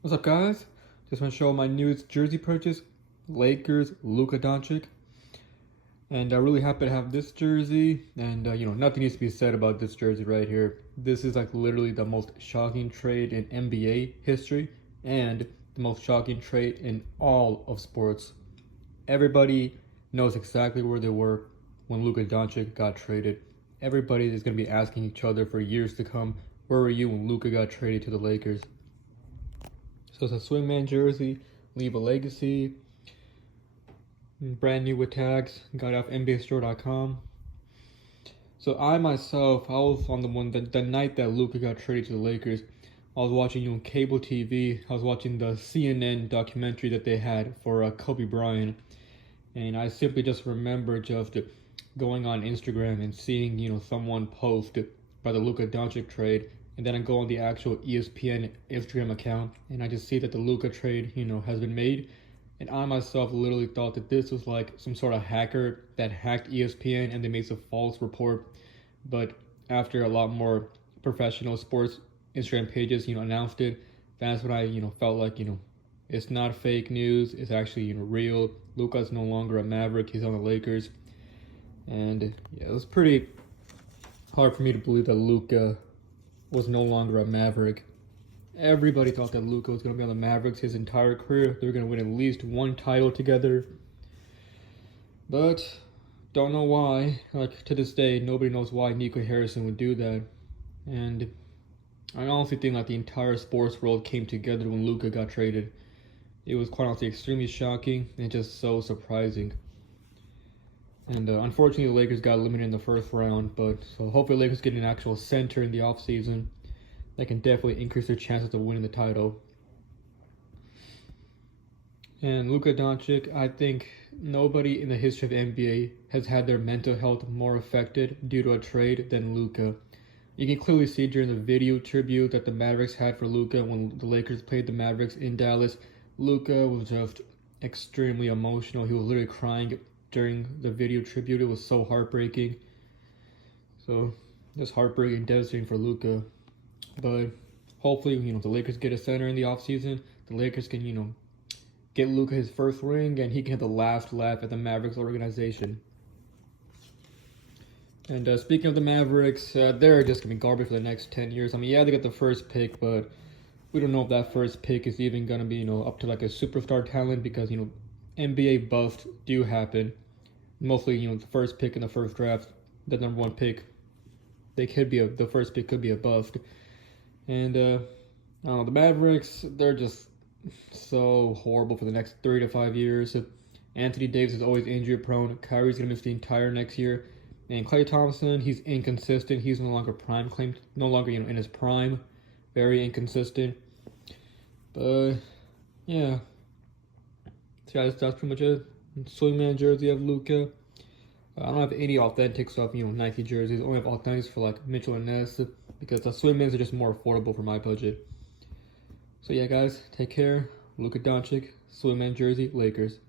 What's up, guys? Just want to show my newest jersey purchase, Lakers Luka Doncic. And I'm really happy to have this jersey. And nothing needs to be said about this jersey right here. This is like literally the most shocking trade in NBA history and the most shocking trade in all of sports. Everybody knows exactly where they were when Luka Doncic got traded. Everybody is going to be asking each other for years to come, where were you when Luka got traded to the Lakers? So it's a swingman jersey, leave a legacy, brand new with tags, got it off NBAstore.com. So I myself, I was on the night that Luka got traded to the Lakers, I was watching cable TV, I was watching the CNN documentary that they had for Kobe Bryant, and I simply just remember just going on Instagram and seeing, someone post by the Luka Doncic trade. And then I go on the actual ESPN Instagram account and I just see that the Luka trade, has been made. And I myself literally thought that this was like some sort of hacker that hacked ESPN and they made some false report. But after a lot more professional sports Instagram pages, announced it, that's when I, felt like, it's not fake news. It's actually, real. Luka's no longer a Maverick. He's on the Lakers. And yeah, it was pretty hard for me to believe that Luka was no longer a Maverick. Everybody thought that Luka was going to be on the Mavericks his entire career. They were going to win at least one title together. But don't know why. Like, to this day, nobody knows why Nico Harrison would do that. And I honestly think that the entire sports world came together when Luka got traded. It was quite honestly extremely shocking and just so surprising. And unfortunately, the Lakers got eliminated in the first round, but so hopefully the Lakers get an actual center in the offseason. That can definitely increase their chances of winning the title. And Luka Doncic, I think nobody in the history of NBA has had their mental health more affected due to a trade than Luka. You can clearly see during the video tribute that the Mavericks had for Luka when the Lakers played the Mavericks in Dallas. Luka was just extremely emotional. He was literally crying during the video tribute. It was so heartbreaking. So just heartbreaking and devastating for Luka. But hopefully, the Lakers get a center in the offseason. The Lakers can, get Luka his first ring and he can have the last laugh at the Mavericks organization. And speaking of the Mavericks, they're just going to be garbage for the next 10 years. I mean, yeah, they got the first pick, but we don't know if that first pick is even going to be, up to like a superstar talent because, NBA busts do happen. Mostly, the first pick in the first draft, the number one pick, the first pick could be a bust. And, I don't know, the Mavericks, they're just so horrible for the next 3 to 5 years. Anthony Davis is always injury prone. Kyrie's going to miss the entire next year. And Klay Thompson, he's inconsistent. He's no longer in his prime. Very inconsistent. But, yeah. So that's pretty much it. Swingman jersey of Luka. I don't have any authentics of, Nike jerseys. I only have authentics for, like, Mitchell and Ness. Because the swingmans are just more affordable for my budget. So, yeah, guys. Take care. Luka Doncic. Swingman jersey. Lakers.